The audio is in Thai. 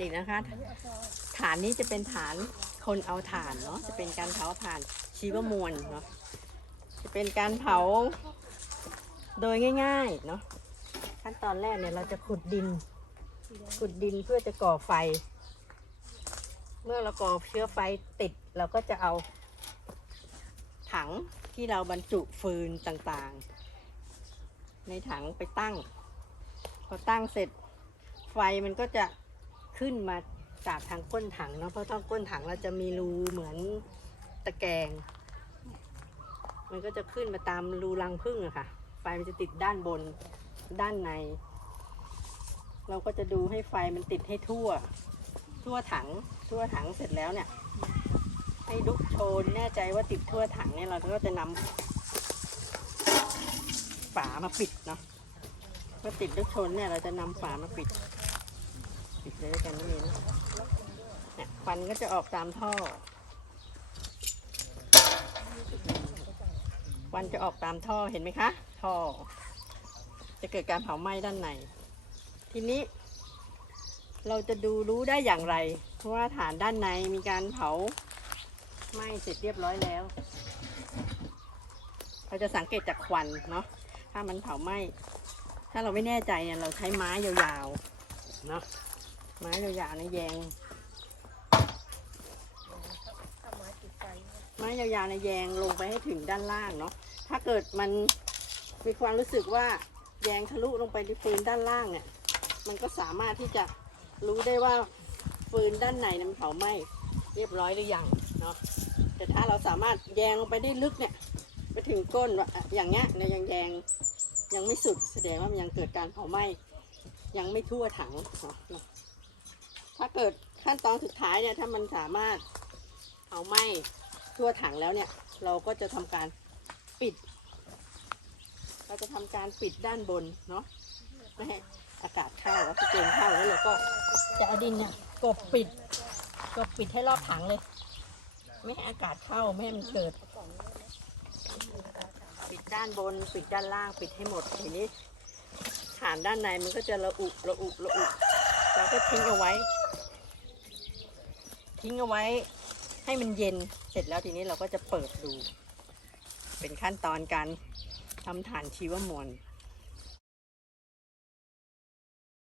อีกนะคะ ฐานนี้จะเป็นฐานคนเอาถ่านเนาะจะเป็นการเผาถ่านชีวมวลเนาะจะเป็นการเผาโดยง่ายๆเนาะขั้นตอนแรกเนี่ยเราจะขุดดิน ขุดดินเพื่อจะก่อไฟ เมื่อเราก่อเชื้อไฟติดเราก็จะเอาถังที่เราบรรจุฟืนต่างๆ ในถังไปตั้ง พอตั้งเสร็จไฟมันก็จะ ขึ้นมาจากทางก้นถังเนาะเพราะทางก้นถังเราจะมีรูเหมือนตะแกรงมันก็จะขึ้นมาตามรูรังผึ้งอะค่ะ ไฟมันจะติดด้านบนด้านใน เราก็จะดูให้ไฟมันติดให้ทั่ว ทั่วถังทั่วถังเสร็จแล้วเนี่ย ให้ลุกโชนแน่ใจว่าติดทั่วถังเนี่ยเราก็จะนำฝามาปิดเนาะเมื่อติดลุกโชนเนี่ยเราจะนำฝามาปิด ปิดเลยกันนั่นเองนะเนี่ยควันก็จะออกตามท่อควันจะออกตามท่อเห็นไหมคะ ท่อ จะเกิดการเผาไหม้ด้านใน ทีนี้ เราจะดูรู้ได้อย่างไร เพราะว่าฐานด้านในมีการเผาไหม้เสร็จเรียบร้อยแล้ว เราจะสังเกตจากควันเนาะถ้ามันเผาไหม้ถ้าเราไม่แน่ใจเนี่ยเราใช้ไม้ยาวๆ เนาะ ไม้ยาวๆในะแยง ไม้ยาวๆในยแยงลงไปให้ถึงด้านล่างเนาะ ถ้าเกิดมันมีความรู้สึกว่าแยงทะลุลงไปที่ฟืนด้านล่างเนี่ย มันก็สามารถที่จะรู้ได้ว่าฟืนด้านในนั้นมันเผาไหม้เรียบร้อยหรือยังเนาะ แต่ถ้าเราสามารถแยงลงไปได้ลึกเนี่ย ไปถึงก้นว่าอะอย่างเงี้ยเนี่ยยังแยงยังไม่สุดแสดงว่ามันยังเกิดการเผาไหม้ยังไม่ทั่วถังเนาะ ถ้าเกิดขั้นตอนสุดท้ายเนี่ยถ้ามันสามารถเผาไหมทั่วถังแล้วเนี่ย เราก็จะทำการปิด เราจะทำการปิดด้านบนเนาะไม่ให้อากาศเข้าออกซิเจนเข้าแล้วเราก็จะเอาดินเนี่ยกบปิดกบปิดให้รอบถังเลย ไม่ให้อากาศเข้าไม่ให้มันเกิด ปิดด้านบน ปิดด้านล่างปิดให้หมดทีนี้ฐานด้านในมันก็จะระอุระอุระอุเราก็ทิ้งเอาไว้ ทิ้งเอาไว้ให้มันเย็นเสร็จแล้วทีนี้เราก็จะเปิดดู เป็นขั้นตอนการทำฐานชีวมวล